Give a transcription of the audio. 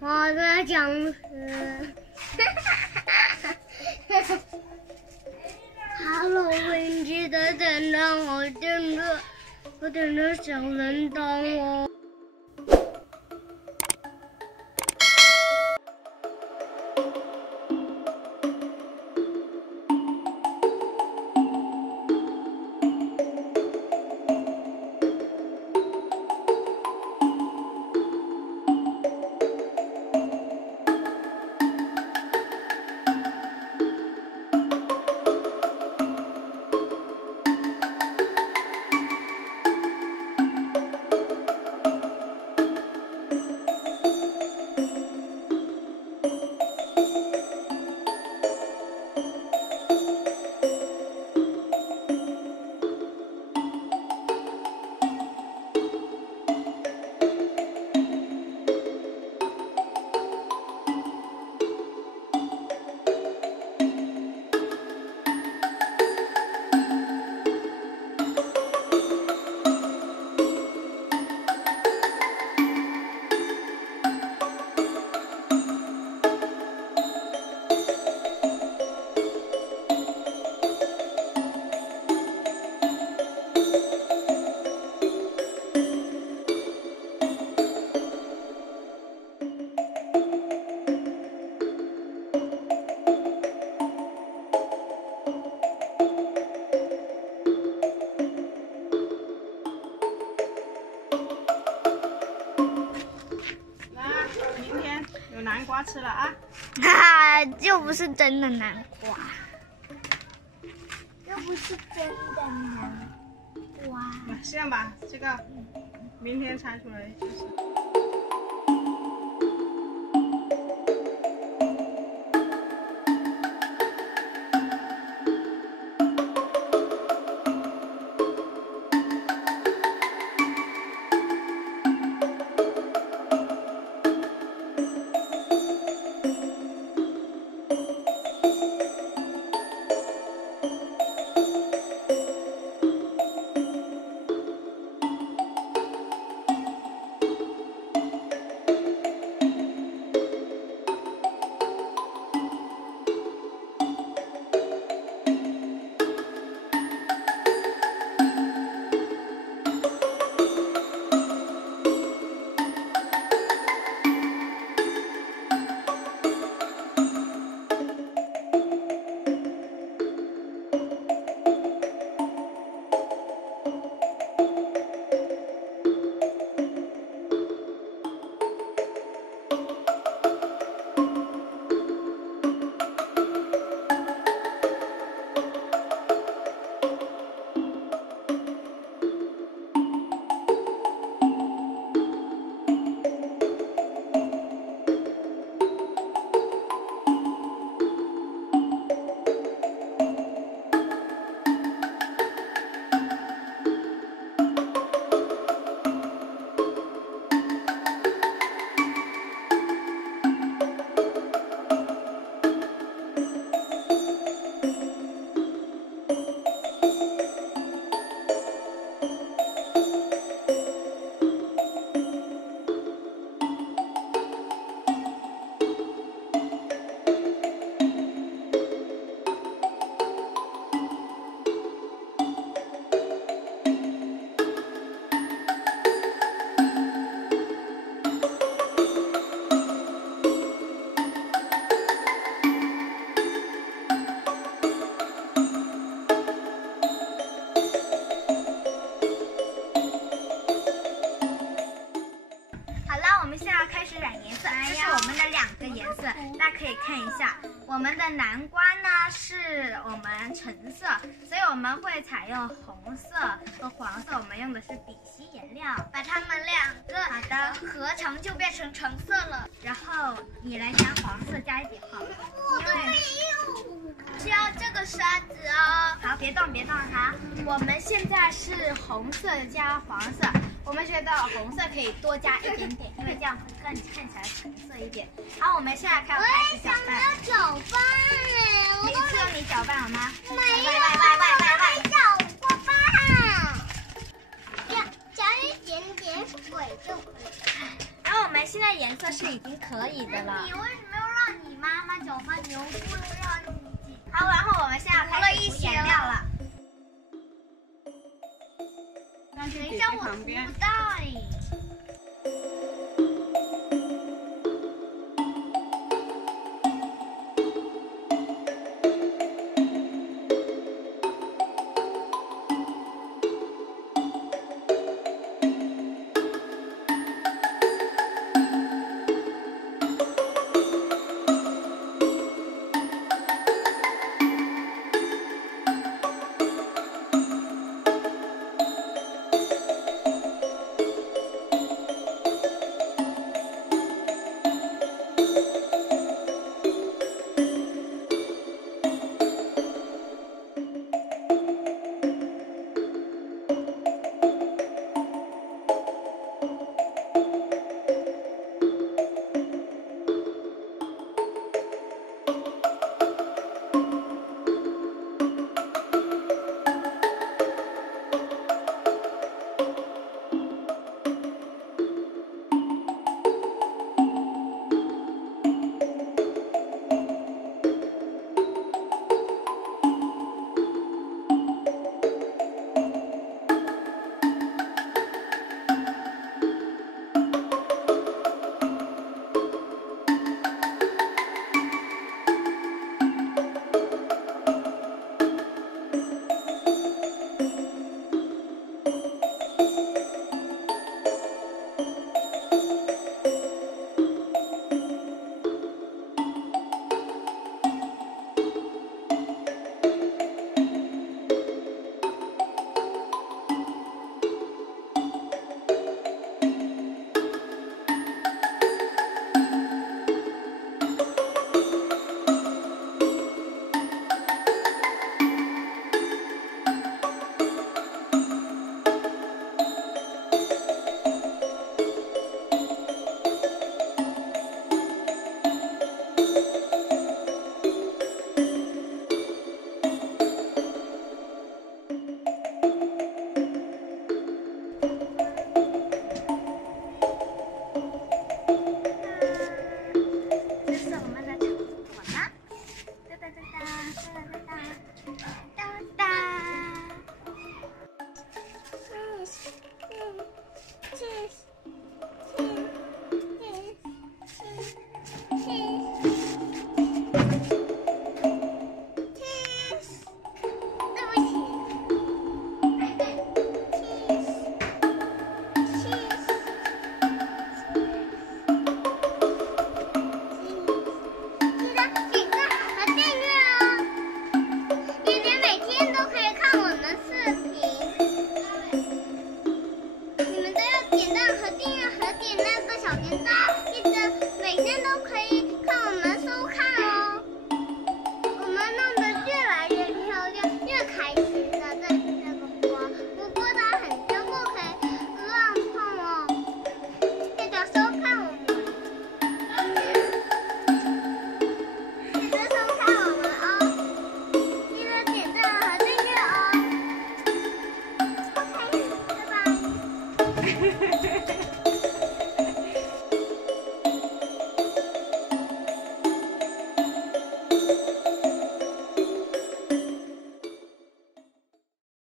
我的僵尸。Hello， 文具的灯笼，我等着小人当哦。南瓜吃了啊！哈，又不是真的南瓜，又不是真的南瓜。这样吧，这个明天拆出来就是。可以看一下，我们的南瓜呢是我们橙色，所以我们会采用红色和黄色，我们用的是丙烯颜料，把它们两个好的合成就变成橙色了。然后你来加黄色，加一点好了，我都没有，需要这个刷子哦。好，别动别动哈。我们现在是红色加黄色。我们觉得红色可以多加一点点，因为这样会更看起来橙色一点。好，我们现在开始搅拌。我也想要搅拌哎！每次用你搅拌好吗？没有，喂，搅过拌。加一点点水就可以。现在颜色是已经可以的了。你为什么要让你妈妈搅拌牛不让你？好，然后我们现在开始涂颜料了。让去姐姐等一下，我涂旁边不。到哎。嘿嘿嘿嘿。